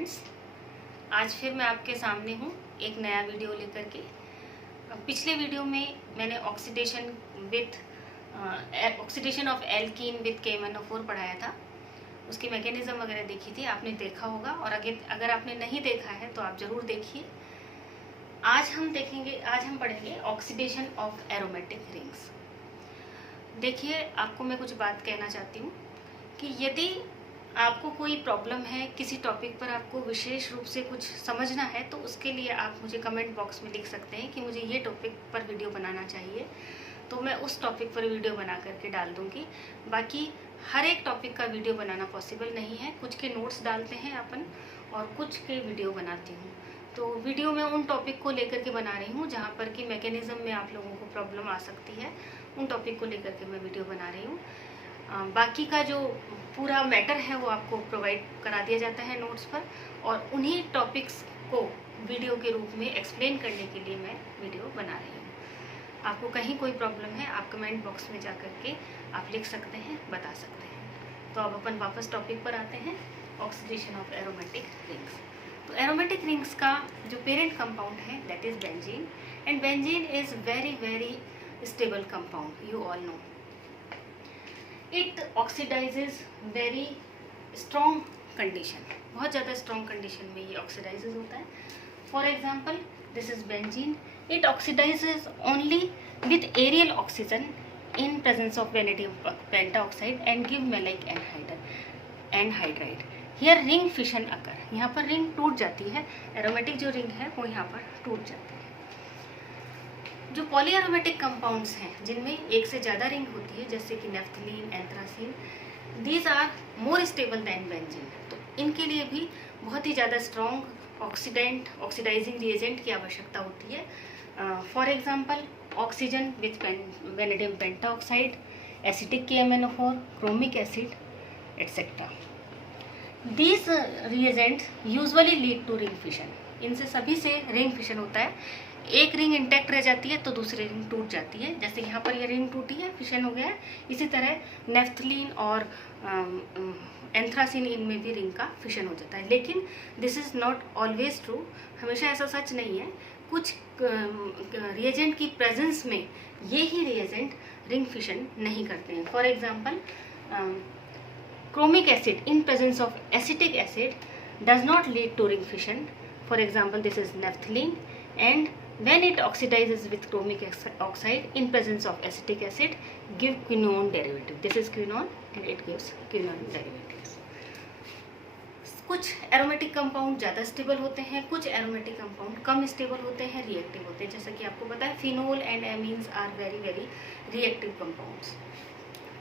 Friends, आज फिर मैं आपके सामने हूँ एक नया वीडियो लेकर के। पिछले वीडियो में मैंने oxidation of alkene with KMnO4 पढ़ाया था, उसकी मैकेनिज्म वगैरह देखी थी, आपने देखा होगा। और अगर आपने नहीं देखा है तो आप ज़रूर देखिए। आज हम पढ़ेंगे ऑक्सीडेशन ऑफ एरोमेटिक रिंग्स। देखिए, आपको मैं कुछ बात कहना चाहती हूँ कि यदि आपको कोई प्रॉब्लम है, किसी टॉपिक पर आपको विशेष रूप से कुछ समझना है, तो उसके लिए आप मुझे कमेंट बॉक्स में लिख सकते हैं कि मुझे ये टॉपिक पर वीडियो बनाना चाहिए, तो मैं उस टॉपिक पर वीडियो बना करके डाल दूँगी। बाकी हर एक टॉपिक का वीडियो बनाना पॉसिबल नहीं है, कुछ के नोट्स डालते हैं अपन और कुछ के वीडियो बनाती हूँ। तो वीडियो में उन टॉपिक को लेकर के बना रही हूँ जहाँ पर कि मैकेनिज्म में आप लोगों को प्रॉब्लम आ सकती है, उन टॉपिक को लेकर के मैं वीडियो बना रही हूँ। बाकी का जो पूरा मैटर है वो आपको प्रोवाइड करा दिया जाता है नोट्स पर, और उन्हीं टॉपिक्स को वीडियो के रूप में एक्सप्लेन करने के लिए मैं वीडियो बना रही हूँ। आपको कहीं कोई प्रॉब्लम है, आप कमेंट बॉक्स में जा कर के आप लिख सकते हैं, बता सकते हैं। तो अब अपन वापस टॉपिक पर आते हैं, ऑक्सीडेशन ऑफ एरोमेटिक रिंग्स। तो एरोमेटिक रिंग्स का जो पेरेंट कंपाउंड है that is benzene, and benzene is very very stable compound, you all know. It oxidises very strong condition, बहुत ज़्यादा स्ट्रॉन्ग कंडीशन में ये ऑक्सीडाइजेज होता है। For example, this is benzene, it oxidises only with aerial oxygen in presence of vanadium pentoxide and give maleic anhydride. Here ring fission occur, यहाँ पर ring टूट जाती है, एरोमेटिक जो रिंग है वो यहाँ पर टूट जाती है। जो पॉली एरोमेटिक कंपाउंड्स हैं जिनमें एक से ज़्यादा रिंग होती है, जैसे कि naphthalene, anthracene, these are more stable than benzene. तो इनके लिए भी बहुत ही ज़्यादा स्ट्रॉन्ग ऑक्सीडाइजिंग रिएजेंट की आवश्यकता होती है। For example, oxygen with vanadium pentoxide, acetic KMnO4, chromic acid etcetera. These reagents usually lead to ring fission. इनसे सभी से रिंग फिशन होता है, एक रिंग इंटैक्ट रह जाती है तो दूसरी रिंग टूट जाती है। जैसे यहाँ पर ये रिंग टूटी है, फिशन हो गया है, इसी तरह नेफ्थलीन और एंथ्रासीन, इनमें भी रिंग का फिशन हो जाता है। लेकिन this is not always true, हमेशा ऐसा सच नहीं है। कुछ रिएजेंट की प्रेजेंस में ये ही रिएजेंट रिंग फिशन नहीं करते हैं। For example, chromic acid in presence of acetic acid does not lead to ring fission. For example, this is naphthalene, and when it oxidizes with chromic oxide in presence of acetic acid, give quinone derivative. This is quinone and it gives quinone derivatives. कुछ aromatic compound ज़्यादा stable होते हैं, कुछ aromatic compound कम stable होते हैं, reactive होते हैं। जैसा कि आपको पता है, phenol and amines are very very reactive compounds.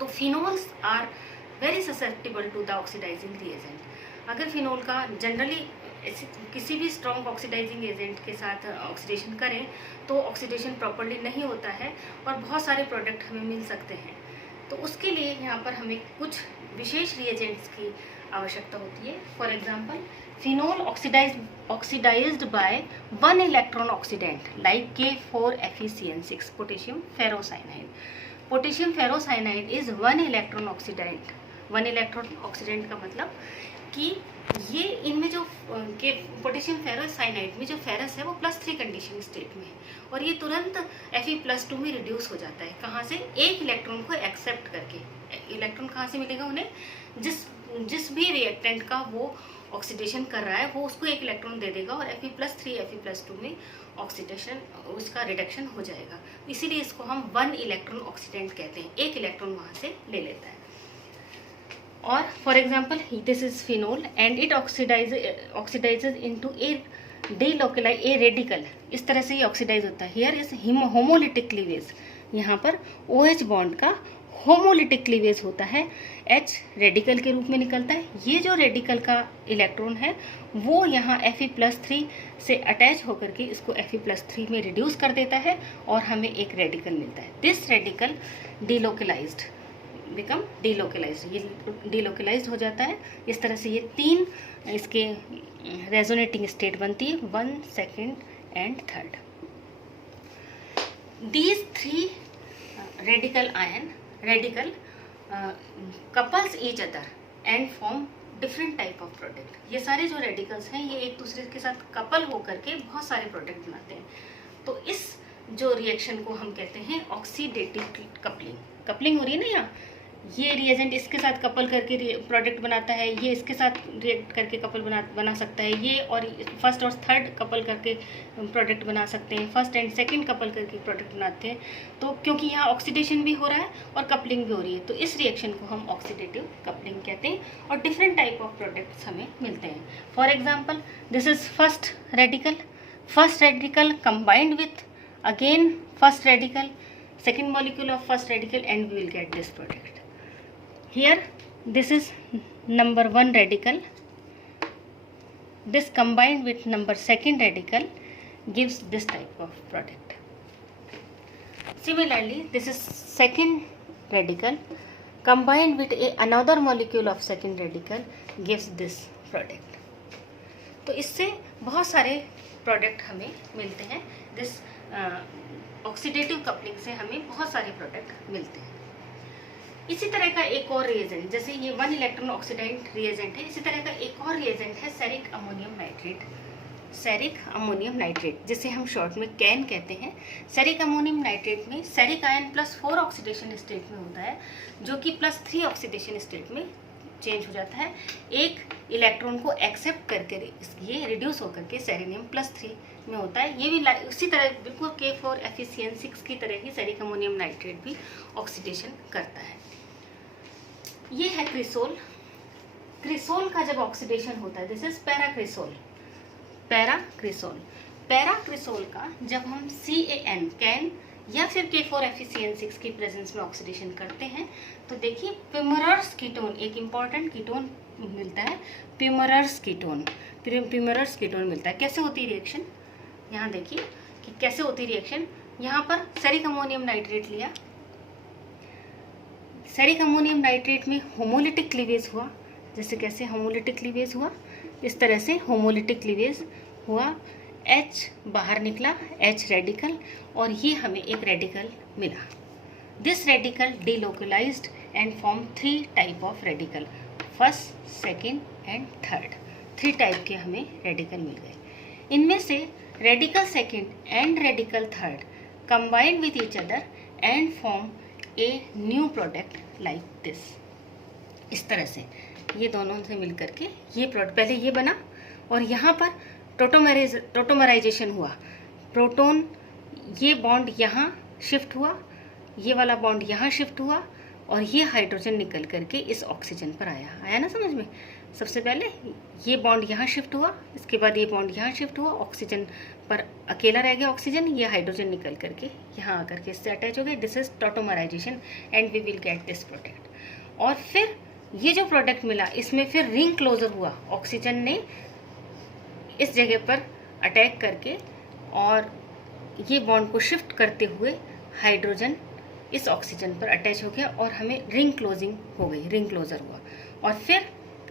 तो phenols are very susceptible to the oxidising reagent. अगर फिनोल का जनरली किसी भी स्ट्रॉन्ग ऑक्सीडाइजिंग एजेंट के साथ ऑक्सीडेशन करें तो ऑक्सीडेशन प्रॉपर्ली नहीं होता है और बहुत सारे प्रोडक्ट हमें मिल सकते हैं। तो उसके लिए यहाँ पर हमें कुछ विशेष रिएजेंट्स की आवश्यकता होती है। For example, phenol oxidised by one electron oxidant like K4FeCN6, potassium ferrocyanide. Potassium ferrocyanide is one electron oxidant. One electron oxidant का मतलब कि ये इनमें जो पोटेशियम फेरोसाइनाइड में जो फेरस है वो +3 कंडीशन स्टेट में है, और ये तुरंत Fe+2 में रिड्यूस हो जाता है। कहाँ से? एक इलेक्ट्रॉन को एक्सेप्ट करके। इलेक्ट्रॉन कहाँ से मिलेगा उन्हें? जिस भी रिएक्टेंट का वो ऑक्सीडेशन कर रहा है वो उसको एक इलेक्ट्रॉन दे देगा और Fe+3 Fe+2 में ऑक्सीडेशन, उसका रिडक्शन हो जाएगा। इसीलिए इसको हम वन इलेक्ट्रॉन ऑक्सीडेंट कहते हैं, एक इलेक्ट्रॉन वहाँ से ले लेता है। और for example, this is phenol and it oxidises into a radical. इस तरह से ये ऑक्सीडाइज होता है। हियर इज होमोलिटिक क्लीवेज, यहाँ पर OH बॉन्ड का होमोलिटिक क्लीवेज होता है, H रेडिकल के रूप में निकलता है। ये जो रेडिकल का इलेक्ट्रॉन है वो यहाँ Fe+3 से अटैच होकर के इसको Fe+3 में रिड्यूस कर देता है और हमें एक रेडिकल मिलता है। This radical delocalised become delocalised, ये डिलोकलाइज्ड हो जाता है। इस तरह से ये तीन इसके रेजोनेटिंग स्टेट बनती है, 1, 2 and 3rd। These 3 radical couples each other and form different type of product. ये सारे जो रेडिकल्स हैं ये एक दूसरे के साथ कपल होकर के बहुत सारे प्रोडक्ट बनाते हैं। तो इस जो रिएक्शन को हम कहते हैं ऑक्सीडेटिव कपलिंग। कपलिंग हो रही है ना यहाँ, ये रिएजेंट इसके साथ कपल करके प्रोडक्ट बनाता है, ये इसके साथ रिएक्ट करके कपल बना सकता है, ये और फर्स्ट और थर्ड कपल करके प्रोडक्ट बना सकते हैं, फर्स्ट एंड सेकंड कपल करके प्रोडक्ट बनाते हैं। तो क्योंकि यहाँ ऑक्सीडेशन भी हो रहा है और कपलिंग भी हो रही है, तो इस रिएक्शन को हम ऑक्सीडेटिव कपलिंग कहते हैं और डिफरेंट टाइप ऑफ प्रोडक्ट्स हमें मिलते हैं। For example, this is first radical combined with again first radical, second molecule of first radical, and we will get this product. Here this is number 1 radical, this combined with number 2nd radical gives this type of product. Similarly, this is 2nd radical combined with another molecule of 2nd radical gives this product. तो इससे बहुत सारे product हमें मिलते हैं। This oxidative coupling से हमें बहुत सारे प्रोडक्ट मिलते हैं। इसी तरह का एक और रिएजेंट, जैसे ये 1 इलेक्ट्रॉन ऑक्सीडाइड रिएजेंट है, इसी तरह का एक और रिएजेंट है सेरिक अमोनियम नाइट्रेट, जिसे हम शॉर्ट में कैन कहते हैं। सेरिक अमोनियम नाइट्रेट में सेरिक आयन +4 ऑक्सीडेशन स्टेट में होता है, जो कि +3 ऑक्सीडेशन स्टेट में चेंज हो जाता है। एक इलेक्ट्रॉन को एक्सेप्ट करके ये रिड्यूस होकर के सेरेनियम +3 में होता है। ये भी उसी तरह बिल्कुल K4FeCN6 की तरह ही सेरिक अमोनियम नाइट्रेट भी ऑक्सीडेशन करता है। ये है क्रिसोल। क्रिसोल का जब ऑक्सीडेशन होता है, दिस इज पैराक्रिसोल का जब हम CAN कैन या फिर K4FeCN6 की प्रेजेंस में ऑक्सीडेशन करते हैं, तो देखिए प्यूमरर्स कीटोन, एक इम्पॉर्टेंट कीटोन मिलता है, प्यूमरर्स कीटोन मिलता है। कैसे होती है रिएक्शन, यहाँ देखिए कि कैसे होती है रिएक्शन। यहाँ पर सेरिक अमोनियम नाइट्रेट लिया, सेरिक अमोनियम नाइट्रेट में होमोलिटिक क्लीवेज हुआ। जैसे कैसे होमोलिटिक क्लीवेज हुआ, इस तरह से होमोलिटिक क्लीवेज हुआ, H बाहर निकला, H रेडिकल, और ये हमें एक रेडिकल मिला। This radical delocalised and form 3 type of radical, first, second and third. 3 type के हमें रेडिकल मिल गए। इनमें से radical second and radical third combined with each other and form a new product like this. इस तरह से ये दोनों से मिलकर के ये प्रोडक्ट, पहले ये बना और यहाँ पर टोटोमराइजेशन हुआ। प्रोटॉन, ये बॉन्ड यहाँ शिफ्ट हुआ, ये वाला बॉन्ड यहाँ शिफ्ट हुआ, और ये हाइड्रोजन निकल करके इस ऑक्सीजन पर आया ना समझ में। सबसे पहले ये बॉन्ड यहाँ शिफ्ट हुआ, इसके बाद ये बॉन्ड यहाँ शिफ्ट हुआ, ऑक्सीजन पर अकेला रह गया ऑक्सीजन, ये हाइड्रोजन निकल करके यहाँ आकर के इससे अटैच हो गए। This is tautomerisation and we will get this product. और फिर ये जो प्रोडक्ट मिला, इसमें फिर रिंग क्लोजर हुआ, ऑक्सीजन ने इस जगह पर अटैक करके और ये बॉन्ड को शिफ्ट करते हुए हाइड्रोजन इस ऑक्सीजन पर अटैच हो गया और हमें रिंग क्लोजिंग हो गई, रिंग क्लोजर हुआ। और फिर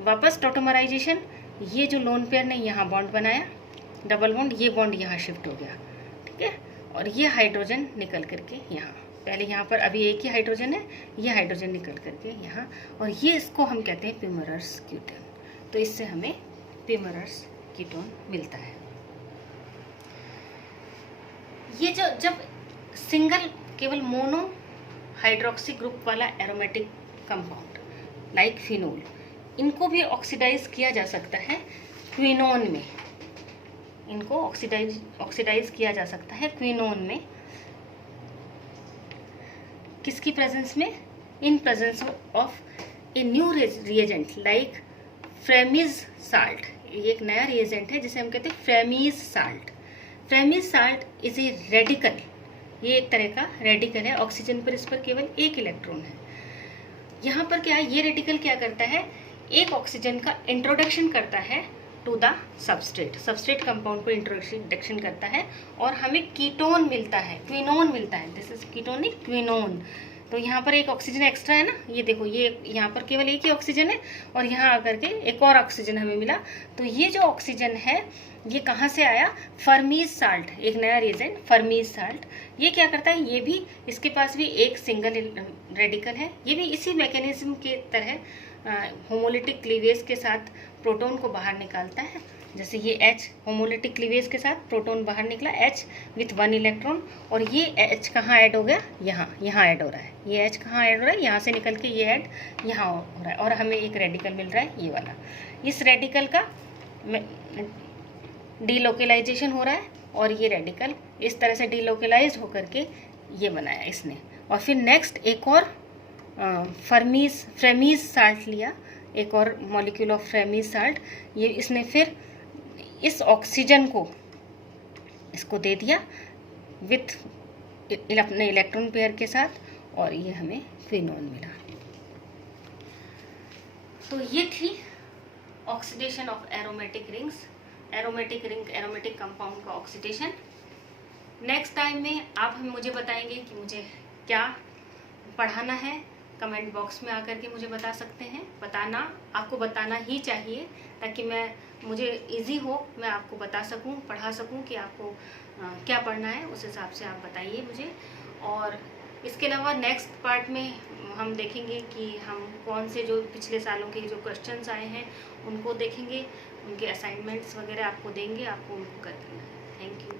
वापस टोटोमराइजेशन, ये जो लोन पेयर ने यहाँ बॉन्ड बनाया, डबल बॉन्ड, ये बॉन्ड यहाँ शिफ्ट हो गया, ठीक है, और ये हाइड्रोजन निकल करके यहाँ, पहले यहाँ पर अभी एक ही हाइड्रोजन है, ये हाइड्रोजन निकल करके यहाँ, और ये इसको हम कहते हैं प्यूमरर्स कीटोन। तो इससे हमें प्यूमरर्स कीटोन मिलता है। ये जो जब सिंगल केवल मोनो हाइड्रोक्सी ग्रुप वाला एरोमेटिक कंपाउंड लाइक फिनोल, इनको भी ऑक्सीडाइज किया जा सकता है क्विनोन में, इनको ऑक्सीडाइज किया जा सकता है क्विनोन में। किसकी प्रेजेंस में? In presence of a new reagent like Fremy's salt. ये एक नया रिएजेंट है जिसे हम कहते हैं Fremy's salt. Fremy's salt is a radical, ये एक तरह का रेडिकल है, ऑक्सीजन पर इस पर केवल एक इलेक्ट्रॉन है। यहाँ पर क्या है, ये रेडिकल क्या करता है, एक ऑक्सीजन का इंट्रोडक्शन करता है टू द सबस्ट्रेट कंपाउंड को इंट्रोडक्शन करता है और हमें कीटोन मिलता है, क्विनोन मिलता है। This is ketonic quinone. तो यहाँ पर एक ऑक्सीजन एक्स्ट्रा है ना, ये देखो, ये यहाँ पर केवल एक ही ऑक्सीजन है और यहाँ आकर के एक और ऑक्सीजन हमें मिला। तो ये जो ऑक्सीजन है ये कहाँ से आया, फर्मीज साल्ट, एक नया रिएजेंट फर्मीज साल्ट। ये क्या करता है, ये भी, इसके पास भी एक सिंगल रेडिकल है, ये भी इसी मैकेनिज्म के तरह होमोलिटिक क्लीवेज के साथ प्रोटॉन को बाहर निकालता है। जैसे ये H होमोलिटिक क्लीवेज के सारत प्रोटॉन बाहर निकला, H विथ 1 इलेक्ट्रॉन, और ये H कहाँ ऐड हो गया, यहाँ ऐड हो रहा है। ये H कहाँ ऐड हो रहा है, यहाँ से निकल के ये ऐड यहाँ हो रहा है, और हमें एक रेडिकल मिल रहा है ये वाला। इस रेडिकल का डीलोकलाइजेशन हो रहा है, और ये रेडिकल इस तरह से डीलोकलाइज होकर के ये बनाया इसने। और फिर नेक्स्ट एक और फ्रेमीज साल्ट लिया, एक और मॉलिक्यूल ऑफ फ्रेमीज साल्ट। ये इसने फिर इस ऑक्सीजन को इसको दे दिया विथ अपने इलेक्ट्रॉन पेयर के साथ, और ये हमें फिनोन मिला। तो ये थी oxidation of aromatic rings, aromatic compound का ऑक्सीडेशन। नेक्स्ट टाइम में आप मुझे बताएंगे कि मुझे क्या पढ़ाना है। कमेंट बॉक्स में आकर के मुझे बता सकते हैं, आपको बताना ही चाहिए, ताकि मुझे इजी हो, मैं आपको बता सकूं, पढ़ा सकूं कि आपको क्या पढ़ना है, उस हिसाब से आप बताइए मुझे। और इसके अलावा नेक्स्ट पार्ट में हम देखेंगे कि हम कौन से जो पिछले सालों के जो क्वेश्चंस आए हैं उनको देखेंगे, उनके असाइनमेंट्स वगैरह आपको देंगे, आपको उनको कर देना है। Thank you.